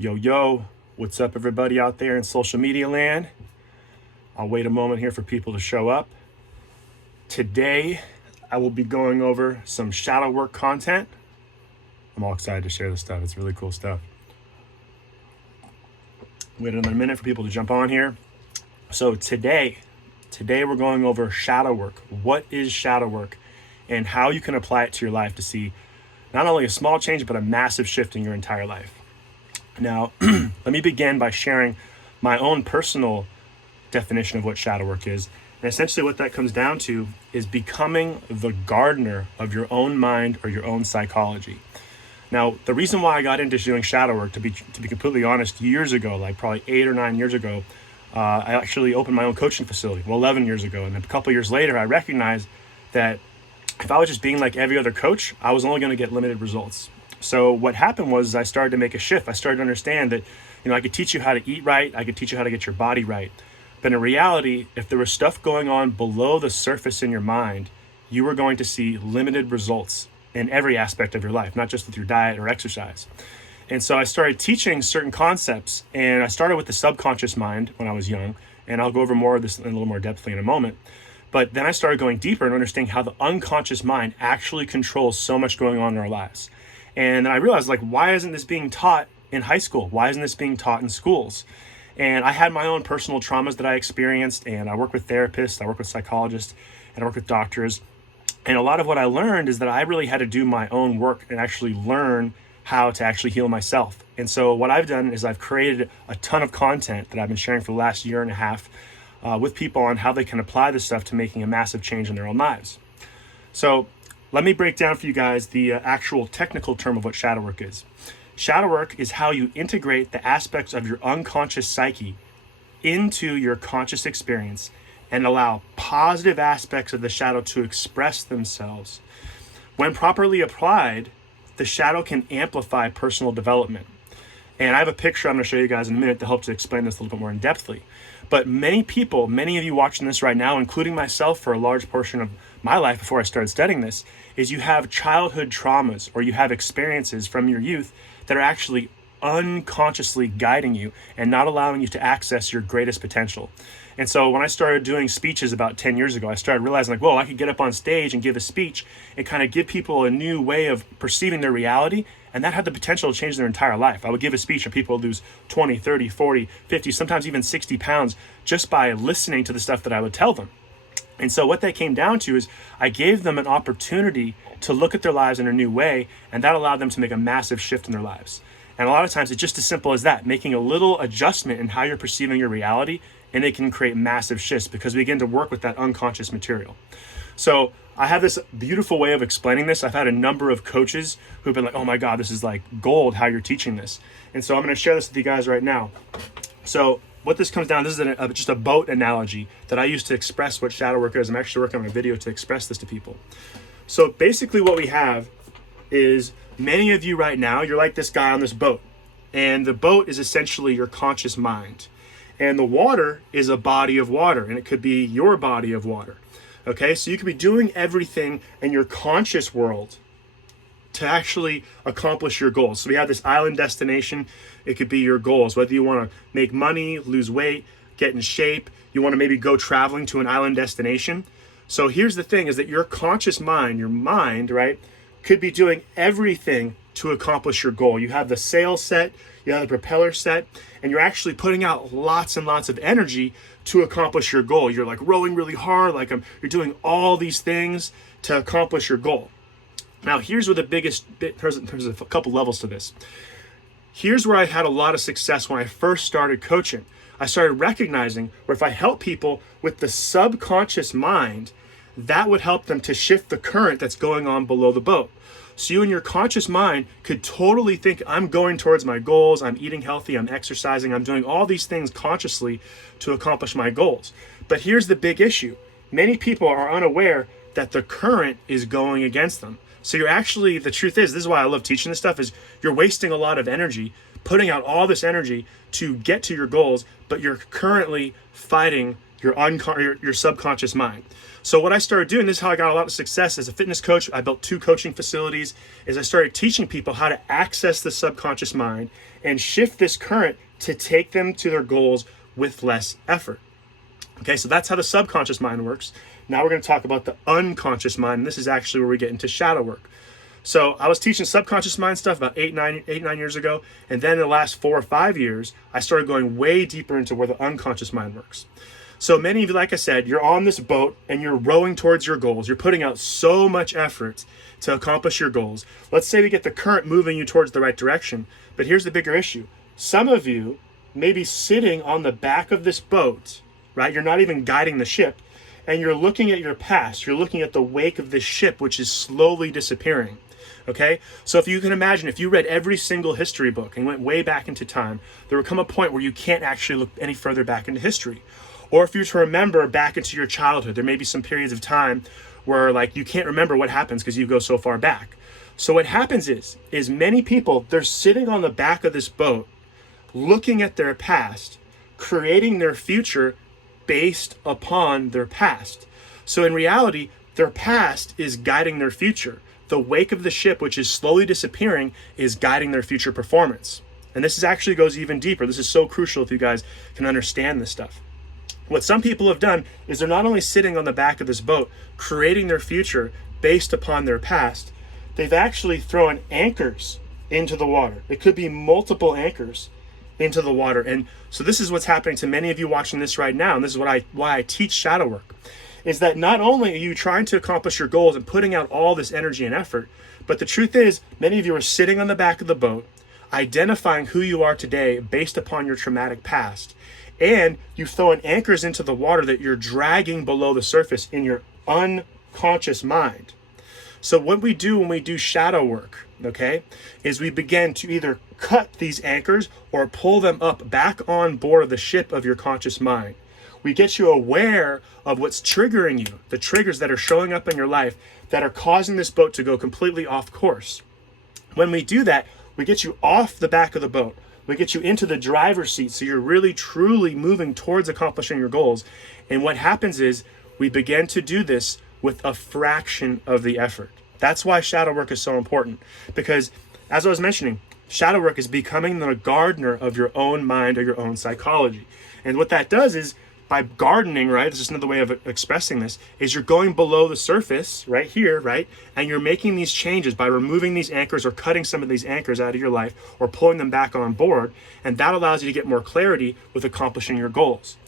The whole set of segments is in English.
Yo, yo, what's up, everybody out there in social media land? I'll wait a moment here for people to show up. Today, I will be going over some shadow work content. I'm all excited to share this stuff. It's really cool stuff. Wait another minute for people to jump on here. So today we're going over shadow work. What is shadow work and how you can apply it to your life to see not only a small change, but a massive shift in your entire life. Now, let me begin by sharing my own personal definition of what shadow work is. And essentially what that comes down to is becoming the gardener of your own mind or your own psychology. Now, the reason why I got into doing shadow work, to be completely honest, years ago, like probably 8 or 9 years ago, I actually opened my own coaching facility, 11 years ago. And then a couple years later, I recognized that if I was just being like every other coach, I was only going to get limited results. So what happened was I started to make a shift. I started to understand that, I could teach you how to eat right. I could teach you how to get your body right. But in reality, if there was stuff going on below the surface in your mind, you were going to see limited results in every aspect of your life, not just with your diet or exercise. And so I started teaching certain concepts, and I started with the subconscious mind when I was young, and I'll go over more of this in a little more depthly in a moment. But then I started going deeper and understanding how the unconscious mind actually controls so much going on in our lives. And then I realized, why isn't this being taught in high school? Why isn't this being taught in schools? And I had my own personal traumas that I experienced, and I work with therapists, I work with psychologists, and I work with doctors. And a lot of what I learned is that I really had to do my own work and actually learn how to actually heal myself. And so what I've done is I've created a ton of content that I've been sharing for the last year and a half with people on how they can apply this stuff to making a massive change in their own lives. So let me break down for you guys the actual technical term of what shadow work is. Shadow work is how you integrate the aspects of your unconscious psyche into your conscious experience and allow positive aspects of the shadow to express themselves. When properly applied, the shadow can amplify personal development. And I have a picture I'm going to show you guys in a minute to help to explain this a little bit more in depthly. But many people, many of you watching this right now, including myself for a large portion of my life before I started studying this, is you have childhood traumas or you have experiences from your youth that are actually unconsciously guiding you and not allowing you to access your greatest potential. And so when I started doing speeches about 10 years ago, I started realizing whoa, I could get up on stage and give a speech and kind of give people a new way of perceiving their reality. And that had the potential to change their entire life. I would give a speech and people would lose 20, 30, 40, 50, sometimes even 60 pounds just by listening to the stuff that I would tell them. And so what that came down to is I gave them an opportunity to look at their lives in a new way, and that allowed them to make a massive shift in their lives. And a lot of times it's just as simple as that, making a little adjustment in how you're perceiving your reality, and it can create massive shifts because we begin to work with that unconscious material. So I have this beautiful way of explaining this. I've had a number of coaches who've been like, oh my God, this is like gold how you're teaching this. And so I'm going to share this with you guys right now. So what this comes down, this is just a boat analogy that I use to express what shadow work is. I'm actually working on a video to express this to people. So basically what we have is many of you right now, you're like this guy on this boat. And the boat is essentially your conscious mind. And the water is a body of water, and it could be your body of water. Okay, so you could be doing everything in your conscious world to actually accomplish your goals. So we have this island destination. It could be your goals, whether you want to make money, lose weight, get in shape, you want to maybe go traveling to an island destination. So here's the thing is that your conscious mind, your mind, right, could be doing everything to accomplish your goal. You have the sail set, you have the propeller set, and you're actually putting out lots and lots of energy to accomplish your goal. You're like rowing really hard, you're doing all these things to accomplish your goal. Now, here's where the biggest bit, there's a couple levels to this. Here's where I had a lot of success when I first started coaching. I started recognizing where if I help people with the subconscious mind, that would help them to shift the current that's going on below the boat. So you and your conscious mind could totally think, I'm going towards my goals, I'm eating healthy, I'm exercising, I'm doing all these things consciously to accomplish my goals. But here's the big issue. Many people are unaware that the current is going against them. So you're actually, the truth is, this is why I love teaching this stuff, is you're wasting a lot of energy, putting out all this energy to get to your goals, but you're currently fighting your subconscious mind. So what I started doing, this is how I got a lot of success as a fitness coach. I built 2 coaching facilities, is I started teaching people how to access the subconscious mind and shift this current to take them to their goals with less effort. Okay, so that's how the subconscious mind works. Now we're going to talk about the unconscious mind, and this is actually where we get into shadow work. So I was teaching subconscious mind stuff about 9 years ago, and then in the last 4 or 5 years, I started going way deeper into where the unconscious mind works. So many of you, like I said, you're on this boat and you're rowing towards your goals. You're putting out so much effort to accomplish your goals. Let's say we get the current moving you towards the right direction, but here's the bigger issue. Some of you may be sitting on the back of this boat, right? You're not even guiding the ship, and you're looking at your past. You're looking at the wake of this ship, which is slowly disappearing. Okay, so if you can imagine, if you read every single history book and went way back into time, there would come a point where you can't actually look any further back into history. Or if you were to remember back into your childhood, there may be some periods of time where like you can't remember what happens because you go so far back. So what happens is many people, they're sitting on the back of this boat, looking at their past, creating their future based upon their past. So in reality, their past is guiding their future. The wake of the ship, which is slowly disappearing, is guiding their future performance. And this actually goes even deeper. This is so crucial if you guys can understand this stuff. What some people have done is they're not only sitting on the back of this boat, creating their future based upon their past, they've actually thrown anchors into the water. It could be multiple anchors into the water. And so this is what's happening to many of you watching this right now. And this is why I teach shadow work, is that not only are you trying to accomplish your goals and putting out all this energy and effort, but the truth is many of you are sitting on the back of the boat, identifying who you are today based upon your traumatic past. And you've thrown anchors into the water that you're dragging below the surface in your unconscious mind. So what we do when we do shadow work, okay, is we begin to either cut these anchors or pull them up back on board the ship of your conscious mind. We get you aware of what's triggering you, the triggers that are showing up in your life that are causing this boat to go completely off course. When we do that, we get you off the back of the boat. We get you into the driver's seat so you're really truly moving towards accomplishing your goals. And what happens is we begin to do this with a fraction of the effort. That's why shadow work is so important, because as I was mentioning, shadow work is becoming the gardener of your own mind or your own psychology. And what that does is by gardening, right, this is another way of expressing this, is you're going below the surface right here, right, and you're making these changes by removing these anchors or cutting some of these anchors out of your life or pulling them back on board, and that allows you to get more clarity with accomplishing your goals.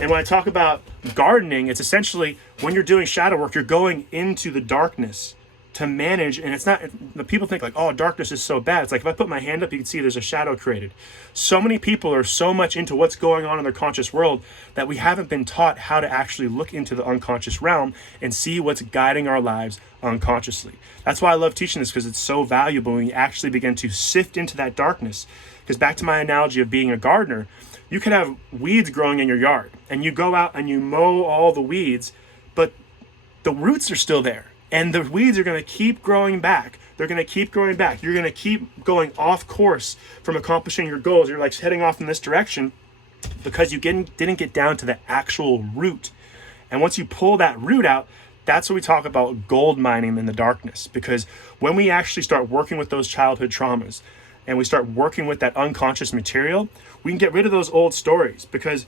And when I talk about gardening, it's essentially when you're doing shadow work, you're going into the darkness to manage, and it's not, people think like, oh, darkness is so bad. It's like if I put my hand up, you can see there's a shadow created. So many people are so much into what's going on in their conscious world that we haven't been taught how to actually look into the unconscious realm and see what's guiding our lives unconsciously. That's why I love teaching this, because it's so valuable when you actually begin to sift into that darkness. Because back to my analogy of being a gardener, you could have weeds growing in your yard and you go out and you mow all the weeds, but the roots are still there. And the weeds are going to keep growing back. They're going to keep growing back. You're going to keep going off course from accomplishing your goals. You're like heading off in this direction because you didn't get down to the actual root. And once you pull that root out, that's what we talk about gold mining in the darkness. Because when we actually start working with those childhood traumas and we start working with that unconscious material, we can get rid of those old stories. Because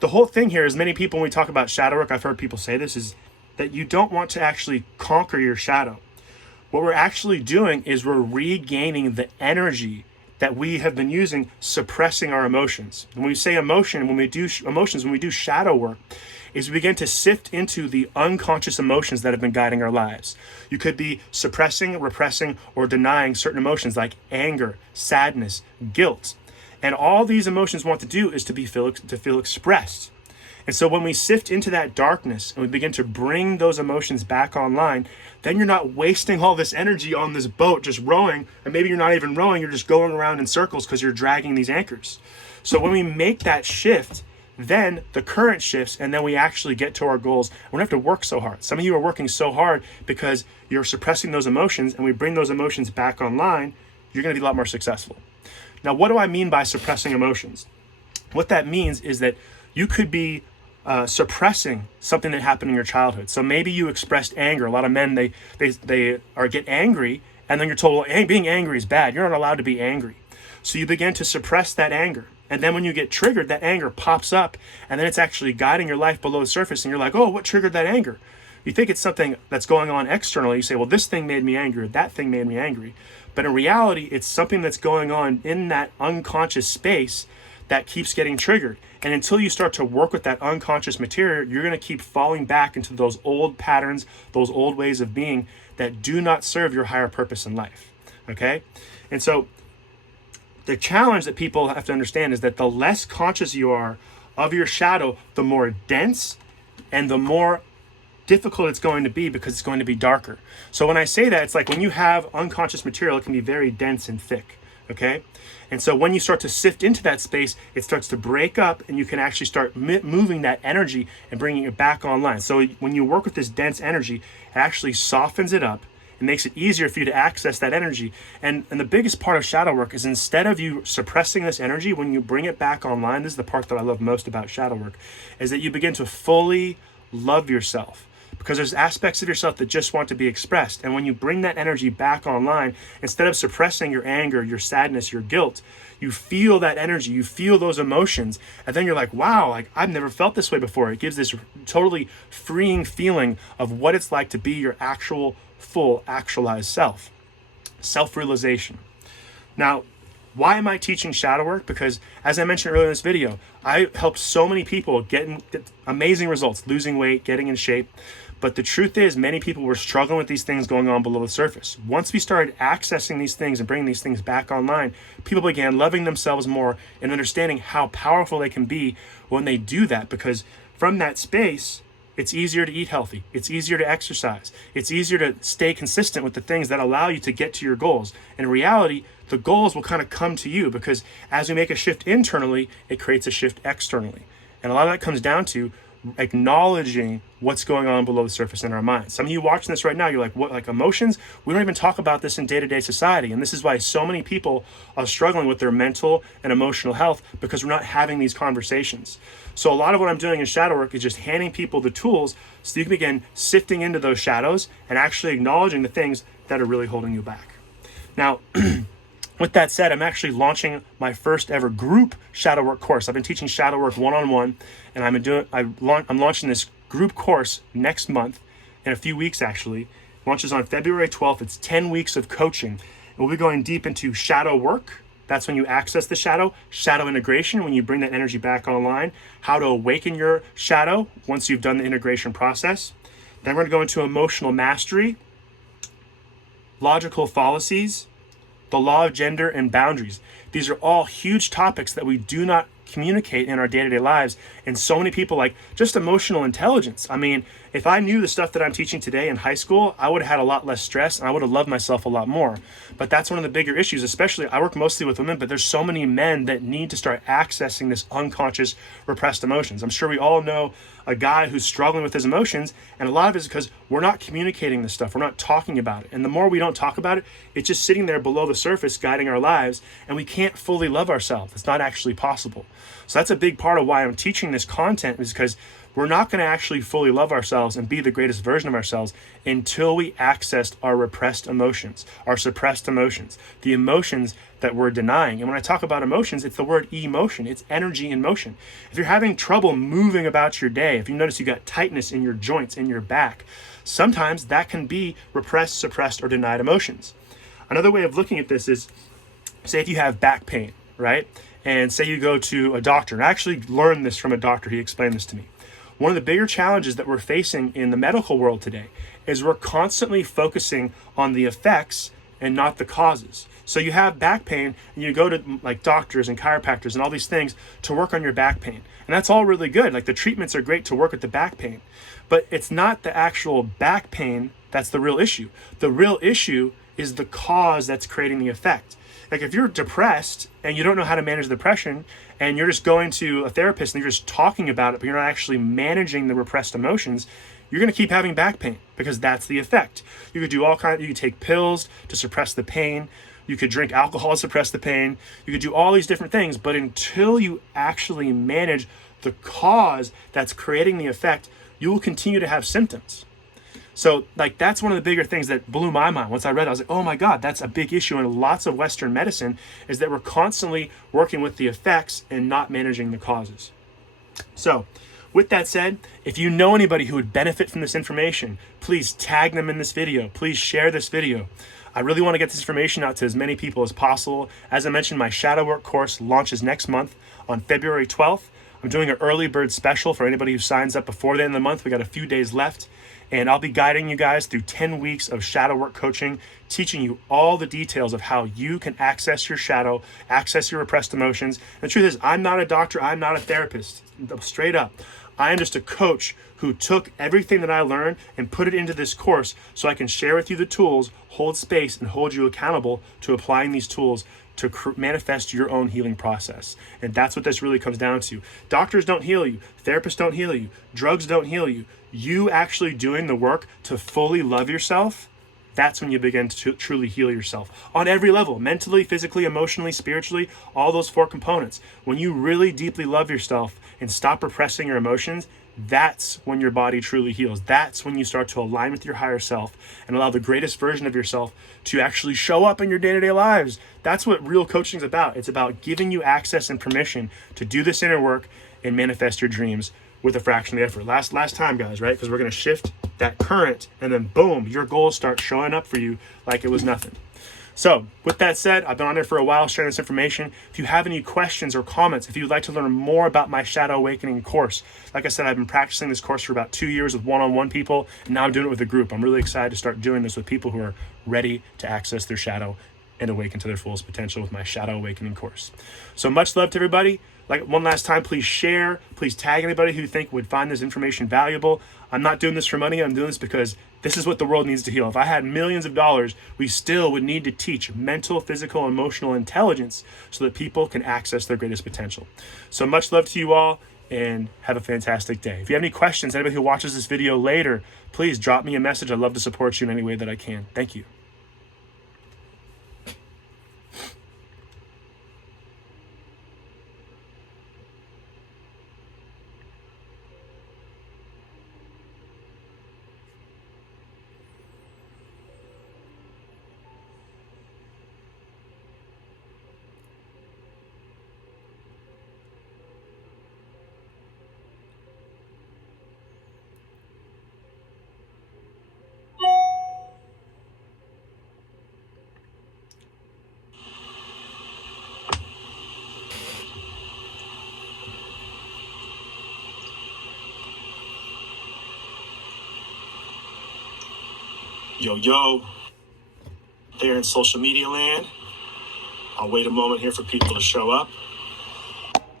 the whole thing here is, many people, when we talk about shadow work, I've heard people say this, is that you don't want to actually conquer your shadow. What we're actually doing is we're regaining the energy that we have been using suppressing our emotions. When we say emotion, when we do emotions, when we do shadow work, is we begin to sift into the unconscious emotions that have been guiding our lives. You could be suppressing, repressing, or denying certain emotions like anger, sadness, guilt. And all these emotions want to do is to feel expressed. And so when we sift into that darkness and we begin to bring those emotions back online, then you're not wasting all this energy on this boat just rowing, and maybe you're not even rowing, you're just going around in circles because you're dragging these anchors. So when we make that shift, then the current shifts, and then we actually get to our goals. We don't have to work so hard. Some of you are working so hard because you're suppressing those emotions, and we bring those emotions back online, you're going to be a lot more successful. Now, what do I mean by suppressing emotions? What that means is that you could be suppressing something that happened in your childhood. So maybe you expressed anger. A lot of men, they get angry, and then you're told, well, being angry is bad. You're not allowed to be angry. So you begin to suppress that anger. And then when you get triggered, that anger pops up, and then it's actually guiding your life below the surface. And you're like, oh, what triggered that anger? You think it's something that's going on externally. You say, well, this thing made me angry, or that thing made me angry. But in reality, it's something that's going on in that unconscious space that keeps getting triggered. And until you start to work with that unconscious material, you're going to keep falling back into those old patterns, those old ways of being that do not serve your higher purpose in life. Okay? And so the challenge that people have to understand is that the less conscious you are of your shadow, the more dense and the more difficult it's going to be, because it's going to be darker. So when I say that, it's like when you have unconscious material, it can be very dense and thick. Okay? And so when you start to sift into that space, it starts to break up, and you can actually start moving that energy and bringing it back online. So when you work with this dense energy, it actually softens it up. It makes it easier for you to access that energy. And the biggest part of shadow work is, instead of you suppressing this energy, when you bring it back online, this is the part that I love most about shadow work, is that you begin to fully love yourself. Because there's aspects of yourself that just want to be expressed. And when you bring that energy back online, instead of suppressing your anger, your sadness, your guilt, you feel that energy, you feel those emotions. And then you're like, wow, like I've never felt this way before. It gives this totally freeing feeling of what it's like to be your actual, full, actualized self. Self-realization. Now, why am I teaching shadow work? Because as I mentioned earlier in this video, I helped so many people get amazing results, losing weight, getting in shape. But the truth is, many people were struggling with these things going on below the surface. Once we started accessing these things and bringing these things back online, people began loving themselves more and understanding how powerful they can be when they do that. Because from that space, it's easier to eat healthy. It's easier to exercise. It's easier to stay consistent with the things that allow you to get to your goals. And in reality, the goals will kind of come to you, because as we make a shift internally, it creates a shift externally. And a lot of that comes down to acknowledging what's going on below the surface in our minds. Some of you watching this right now, you're like, what, like emotions? We don't even talk about this in day-to-day society. And this is why so many people are struggling with their mental and emotional health, because we're not having these conversations. So a lot of what I'm doing in shadow work is just handing people the tools so you can begin sifting into those shadows and actually acknowledging the things that are really holding you back. Now, with that said, I'm actually launching my first ever group shadow work course. I've been teaching shadow work one-on-one, and I'm launching this group course next month, in a few weeks actually. It launches on February 12th. It's 10 weeks of coaching. And we'll be going deep into shadow work. That's when you access the shadow integration, when you bring that energy back online, how to awaken your shadow once you've done the integration process. Then we're going to go into emotional mastery, logical fallacies, the law of gender, and boundaries. These are all huge topics that we do not communicate in our day-to-day lives. And so many people, like just emotional intelligence. I mean, if I knew the stuff that I'm teaching today in high school, I would have had a lot less stress, and I would have loved myself a lot more. But that's one of the bigger issues, especially I work mostly with women, but there's so many men that need to start accessing this unconscious repressed emotions. I'm sure we all know a guy who's struggling with his emotions, and a lot of it is because we're not communicating this stuff. We're not talking about it. And the more we don't talk about it, it's just sitting there below the surface guiding our lives, and we can't fully love ourselves. It's not actually possible. So that's a big part of why I'm teaching this content, is because we're not going to actually fully love ourselves and be the greatest version of ourselves until we access our repressed emotions, our suppressed emotions, the emotions that we're denying. And when I talk about emotions, it's the word emotion. It's energy in motion. If you're having trouble moving about your day, if you notice you got tightness in your joints, in your back, sometimes that can be repressed, suppressed, or denied emotions. Another way of looking at this is, say if you have back pain, right? And say you go to a doctor. And I actually learned this from a doctor. He explained this to me. One of the bigger challenges that we're facing in the medical world today is we're constantly focusing on the effects and not the causes. So you have back pain, and you go to like doctors and chiropractors and all these things to work on your back pain. And that's all really good. Like the treatments are great to work with the back pain, but it's not the actual back pain that's the real issue. The real issue is the cause that's creating the effect. Like if you're depressed and you don't know how to manage depression, and you're just going to a therapist and you're just talking about it, but you're not actually managing the repressed emotions, you're going to keep having back pain, because that's the effect. You could do you could take pills to suppress the pain. You could drink alcohol to suppress the pain. You could do all these different things, but until you actually manage the cause that's creating the effect, you will continue to have symptoms. So like that's one of the bigger things that blew my mind. Once I read it, I was like, oh my God, that's a big issue in lots of Western medicine, is that we're constantly working with the effects and not managing the causes. So with that said, if you know anybody who would benefit from this information, please tag them in this video. Please share this video. I really want to get this information out to as many people as possible. As I mentioned, my shadow work course launches next month on February 12th. I'm doing an early bird special for anybody who signs up before the end of the month. We got a few days left. And I'll be guiding you guys through 10 weeks of shadow work coaching, teaching you all the details of how you can access your shadow, access your repressed emotions. And the truth is, I'm not a doctor, I'm not a therapist, straight up. I am just a coach who took everything that I learned and put it into this course so I can share with you the tools, hold space, and hold you accountable to applying these tools to manifest your own healing process. And that's what this really comes down to. Doctors don't heal you. Therapists don't heal you. Drugs don't heal you. You actually doing the work to fully love yourself, that's when you begin to truly heal yourself on every level, mentally, physically, emotionally, spiritually, all those 4 components. When you really deeply love yourself and stop repressing your emotions, that's when your body truly heals. That's when you start to align with your higher self and allow the greatest version of yourself to actually show up in your day-to-day lives. That's what real coaching is about. It's about giving you access and permission to do this inner work and manifest your dreams with a fraction of the effort. Last time, guys, right? Because we're going to shift that current, and then boom, your goals start showing up for you like it was nothing. So with that said, I've been on there for a while sharing this information. If you have any questions or comments, if you'd like to learn more about my Shadow Awakening course, like I said, I've been practicing this course for about 2 years with one-on-one people, and now I'm doing it with a group. I'm really excited to start doing this with people who are ready to access their shadow and awaken to their fullest potential with my Shadow Awakening course. So much love to everybody. Like one last time, please share, please tag anybody who you think would find this information valuable. I'm not doing this for money. I'm doing this because this is what the world needs to heal. If I had millions of dollars, we still would need to teach mental, physical, emotional intelligence so that people can access their greatest potential. So much love to you all and have a fantastic day. If you have any questions, anybody who watches this video later, please drop me a message. I'd love to support you in any way that I can. Thank you. Yo, there in social media land. I'll wait a moment here for people to show up.